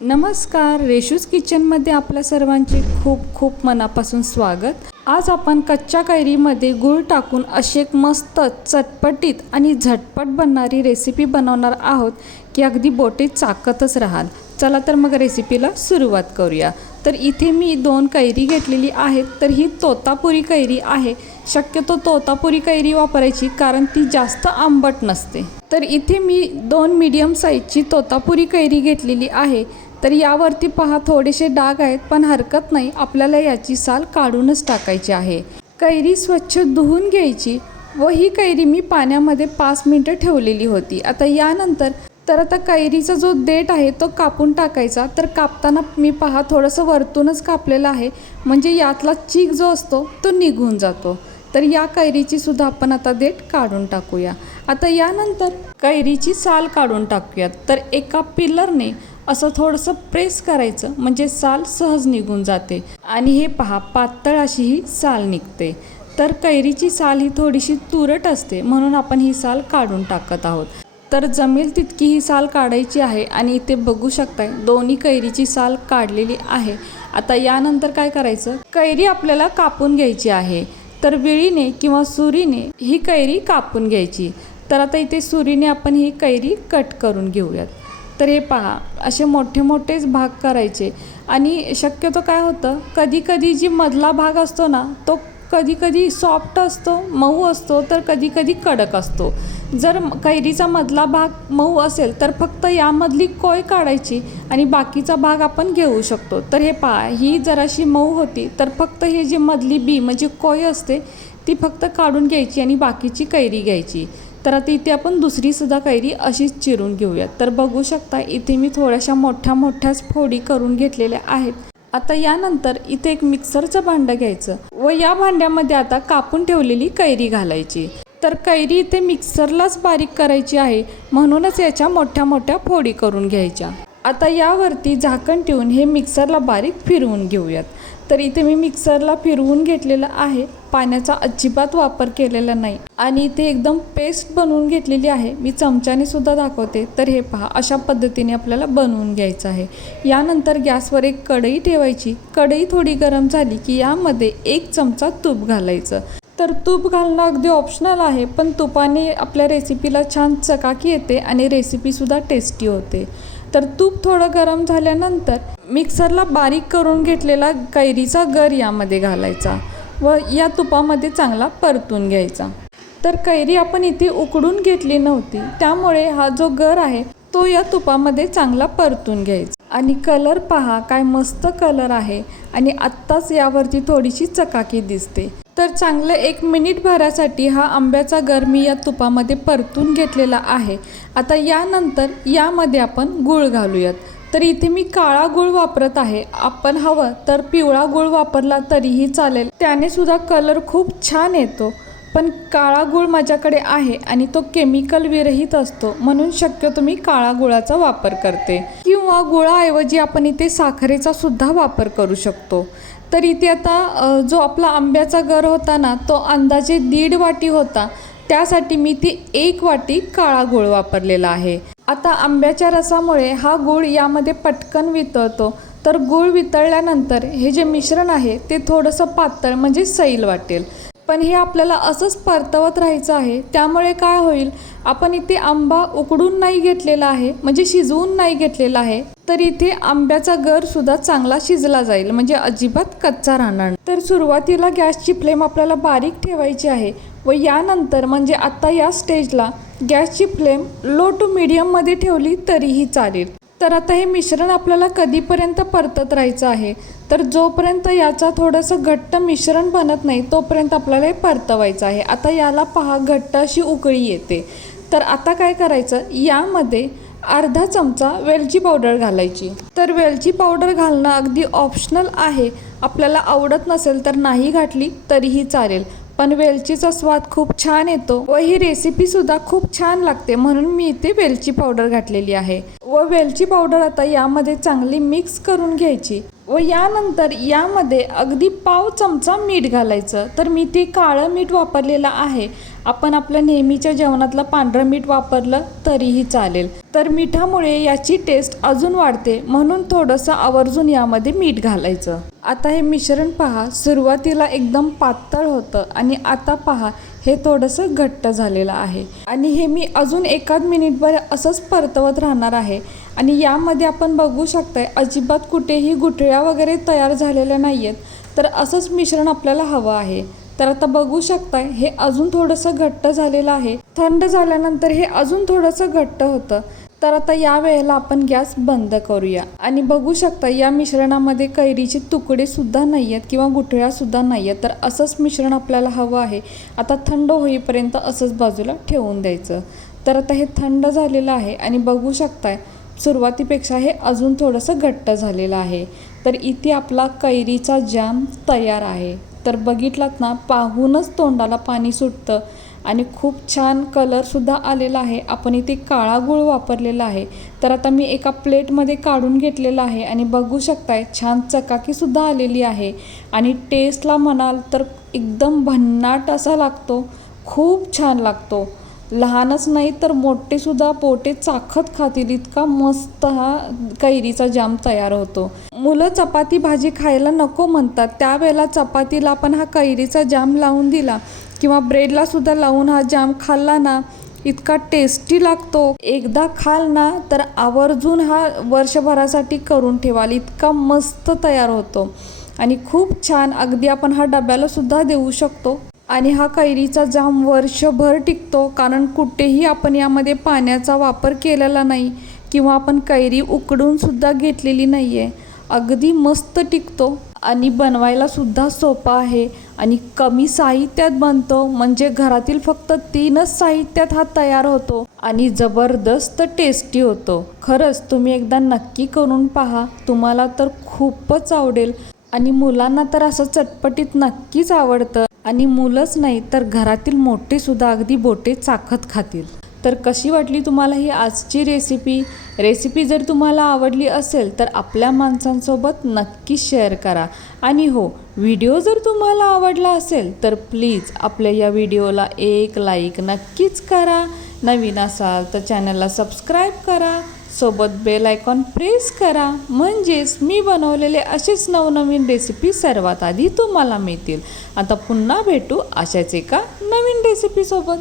नमस्कार, रेशूज किचनमध्ये आपल्या सर्वांचे खूप खूप मनापासून स्वागत। आज आपण कच्च्या कैरीमध्ये गूळ टाकून अशी एक मस्त चटपटीत आणि झटपट बनणारी रेसिपी बनवणार आहोत की अगदी बोटे चाकतच राहाल। चला तर मग रेसिपीला सुरुवात करूया। तर इथे मी 2 कैरी घेतलेली आहेत। तर ही तोतापुरी कैरी आहे। शक्यतो तोतापुरी कैरी वापरायची कारण ती जास्त आंबट नसते। तर इथे मी 2 मीडियम साईजची तोतापुरी कैरी घेतलेली आहे। तर यावरती पहा थोडेसे डाग आहेत, पण हरकत नाही, आपल्याला याची साल काढूनच टाकायची आहे। कैरी स्वच्छ धुवून घ्यायची व ही कैरी मी पाण्यामध्ये 5 मिनिटं ठेवलेली होती। आता कैरीचा जो देठ आहे तो कापून टाकायचा। तर कापताना मी पहा थोडंसं वरतूनच कापलेलं आहे, म्हणजे यातला चीक जो असतो तो निघून जातो। तर या कैरीची सुद्धा आपण आता देठ काढून टाकूया। आता यानंतर कैरीची साल काढून टाकूयात। तर एका पिलरने असं थोडंसं प्रेस करायचं, म्हणजे साल सहज निघून जाते आणि हे पहा पातळ अशी ही साल निघते। तर कैरीची साल ही थोडीशी तुरट असते, म्हणून आपण ही साल काढून टाकत आहोत। तर जमेल तितकी ही साल काढायची आहे आणि इथे बघू शकताय दोन्ही कैरीची साल काढलेली आहे। आता यानंतर काय करायचं, कैरी आपल्याला कापून घ्यायची आहे। तर विळीने किंवा सुरीने ही कैरी कापून घ्यायची। तर आता इथे सुरीने आपण ही कैरी कट करून घेऊयात। तर हे पहा असे मोठे मोठेच भाग करायचे आणि शक्यतो काय होतं, कधी कधी जी मधला भाग असतो ना तो कधी कधी सॉफ्ट असतो, मऊ असतो, तर कधी कधी कडक असतो। जर कैरीचा मधला भाग मऊ असेल तर फक्त यामधली कोय काढायची आणि बाकीचा भाग आपण घेऊ शकतो। तर हे पहा ही जराशी मऊ होती, तर फक्त हे जी मधली बी म्हणजे कोय असते ती फक्त काढून घ्यायची आणि बाकीची कैरी घ्यायची। तर आता इथे आपण दुसरी सुद्धा कैरी अशीच चिरून घेऊयात। तर बघू शकता इथे मी थोड्याशा मोठ्याच फोडी करून घेतलेल्या आहेत। आता यानंतर इथे एक मिक्सरचं भांडं घ्यायचं व या भांड्यामध्ये आता कापून ठेवलेली कैरी घालायची। तर कैरी इथे मिक्सरलाच बारीक करायची आहे, म्हणूनच याच्या मोठ्या फोडी करून घ्यायच्या। आता यावरती झाकण ठेवून हे मिक्सरला बारीक फिरवून घेऊयात। तर इथे मी मिक्सरला फिरवून घेतलेलं आहे, पाण्याचा अजिबात वापर केलेला नाही आणि इथे एकदम पेस्ट बनवून घेतलेली आहे। मी चमच्याने सुद्धा दाखवते। तर हे पहा अशा पद्धतीने आपल्याला बनवून घ्यायचं आहे। यानंतर गॅसवर एक कढई ठेवायची। कढई थोडी गरम झाली की यामध्ये 1 चमचा तूप घालायचं। तर तूप घालणं अगदी ऑप्शनल आहे, पण तुपाने आपल्या रेसिपीला छान चकाकी येते आणि रेसिपीसुद्धा टेस्टी होते। तर तूप थोडं गरम झाल्यानंतर मिक्सरला बारीक करून घेतलेला कैरीचा गर यामध्ये घालायचा व या तुपामध्ये चांगला परतून घ्यायचा। तर कैरी आपण इथे उकडून घेतली नव्हती, त्यामुळे हा जो गर आहे तो या तुपामध्ये चांगला परतून घ्यायचा। आणि कलर पहा काय मस्त कलर आहे आणि आत्ताच यावरती थोडीशी चकाकी दिसते। तर चांगलं 1 मिनिट भरासाठी हा आंब्याचा गर मी या तुपामध्ये परतून घेतलेला आहे। आता यानंतर यामध्ये आपण गूळ घालूयात। तर इथे मी काळा गूळ वापरत आहे, आपण हवं तर पिवळा गूळ वापरला तरीही चालेल, त्याने सुद्धा कलर खूप छान येतो। पण काळा गूळ माझ्याकडे आहे आणि तो केमिकल विरहित असतो, म्हणून शक्यतो मी काळा गुळाचा वापर करते, किंवा गुळाऐवजी आपण इथे साखरेचा सुद्धा वापर करू शकतो। तर इथे आता जो आपला आंब्याचा गर होता ना तो अंदाजे 1.5 वाटी होता, त्यासाठी मी ती 1 वाटी काळा गूळ वापरलेला आहे। आता आंब्याच्या रसामुळे हा गूळ यामध्ये पटकन वितळतो। तर गूळ वितळल्यानंतर हे जे मिश्रण आहे ते थोडंसं पातळ म्हणजे सैल वाटेल, पण हे आपल्याला असंच परतवत राहायचं आहे। त्यामुळे काय होईल, आपण इथे आंबा उकडून नाही घेतलेला आहे, म्हणजे शिजवून नाही घेतलेला आहे, तर इथे आंब्याचा गर सुद्धा चांगला शिजला जाईल, म्हणजे अजिबात कच्चा राहणार नाही। तर सुरुवातीला गॅसची फ्लेम आपल्याला बारीक ठेवायची आहे व यानंतर म्हणजे आता या स्टेजला गॅसची फ्लेम लो टू मीडियममध्ये ठेवली तरीही चालेल। तर आता हे मिश्रण आपल्याला कधीपर्यंत परतत राहायचं आहे, तर जोपर्यंत याचा थोडंसं घट्ट मिश्रण बनत नाही तोपर्यंत आपल्याला हे परतवायचं आहे। आता याला पहा घट्ट अशी उकळी येते। तर आता काय करायचं, यामध्ये अर्धा चमचा वेलची पावडर घालायची। तर वेलची पावडर घालणं अगदी ऑप्शनल आहे, आपल्याला आवडत नसेल तर नाही घातली तरीही चालेल, पण वेलचीचा स्वाद खूप छान येतो व ही रेसिपीसुद्धा खूप छान लागते, म्हणून मी इथे वेलची पावडर घातलेली आहे। व वेलची पावडर आता यामध्ये चांगली मिक्स करून घ्यायची व यानंतर यामध्ये अगदी पाव चमचा मीठ घालायचं. तर मी ते काळं मीठ वापरलेलं आहे. आपण आपलं नेहमीच्या जेवणातलं पांढरं मीठ वापरलं तरीही चालेल. तर मिठामुळे याची टेस्ट अजून वाढते, म्हणून थोडंसं आवर्जून यामध्ये मीठ घालायचं. आता हे मिश्रण पहा, सुरुवातीला एकदम पातळ होतं आणि आता पहा हे थोडंसं घट्ट झालेलं आहे. आणि हे मी अजून एखाद मिनिटभर असंच परतवत राहणार आहे. आणि यामध्ये आपण बघू शकताय अजिबात कुठेही गुठळ्या वगैरे तयार झालेल्या नाही आहेत. तर असंच मिश्रण आपल्याला हवं आहे. तर आता बघू शकताय हे अजून थोडंसं घट्ट झालेलं आहे. थंड झाल्यानंतर हे अजून थोडंसं घट्ट होतं. तर आता या वेळेला आपण गॅस बंद करूया. आणि बघू शकता या मिश्रणामध्ये कैरीचे तुकडे सुद्धा नाही आहेत किंवा गुठळ्या सुद्धा नाही आहेत. तर असंच मिश्रण आपल्याला हवं आहे. आता थंड होईपर्यंत असंच बाजूला ठेवून द्यायचं. तर आता हे थंड झालेलं आहे आणि बघू शकताय सुरुवातीपेक्षा हे अजून थोडंसं घट्ट झालेलं आहे. तर इथे आपला कैरीचा जॅम तयार आहे. तर बघितलात ना, पाहूनच तोंडाला पाणी सुटतं आणि खूप छान कलरसुद्धा आलेला आहे. आपण इथे काळा गूळ वापरलेला आहे. तर आता मी एका प्लेटमध्ये काढून घेतलेला आहे आणि बघू शकताय छान चकाकीसुद्धा आलेली आहे. आणि टेस्टला म्हणाल तर एकदम भन्नाट असा लागतो, खूप छान लागतो. लहानच नाही तर मोठेसुद्धा पोटे चाखत खातील इतका मस्त हा कैरीचा जाम तयार होतो. मुलं चपाती भाजी खायला नको म्हणतात, त्यावेळेला चपातीला आपण हा कैरीचा जाम लावून दिला किंवा ब्रेडला सुद्धा लावून हा जाम खाल्ला ना, इतका टेस्टी लागतो. एकदा खाल ना तर आवर्जून हा वर्षभरासाठी करून ठेवाल, इतका मस्त तयार होतो. आणि खूप छान, अगदी आपण हा डब्याला सुद्धा देऊ शकतो. आणि हा कैरीचा जाम वर्षभर टिकतो, कारण कुठेही आपण यामध्ये पाण्याचा वापर केलेला नाही किंवा आपण कैरी उकडून सुद्धा घेतलेली नाही आहे. अगदी मस्त टिकतो आणि बनवायला सुद्धा सोपा आहे आणि कमी साहित्यात बनतो. म्हणजे घरातील फक्त 3च साहित्यात हा तयार होतो आणि जबरदस्त टेस्टी होतो. खरंच तुम्ही एकदा नक्की करून पहा, तुम्हाला तर खूपच आवडेल. आणि मुलांना तर असं चटपटीत नक्कीच आवडतं. आणि मुलंच नाही तर घरातील मोठेसुद्धा अगदी बोटे चाखत खातील. तर कशी वाटली तुम्हाला ही आजची रेसिपी जर तुम्हाला आवडली असेल तर आपल्या माणसांसोबत नक्की शेअर करा. आणि हो, व्हिडिओ जर तुम्हाला आवडला असेल तर प्लीज आपल्या या व्हिडिओला एक लाईक नक्कीच करा. नवीन असाल तर चॅनलला सबस्क्राईब करा, सोबत बेल आयकॉन प्रेस करा, म्हणजेच मी बनवलेले असेच नवनवीन रेसिपी सर्वात आधी तुम्हाला मिळतील. आता पुन्हा भेटू अशाच एका नवीन रेसिपीसोबत.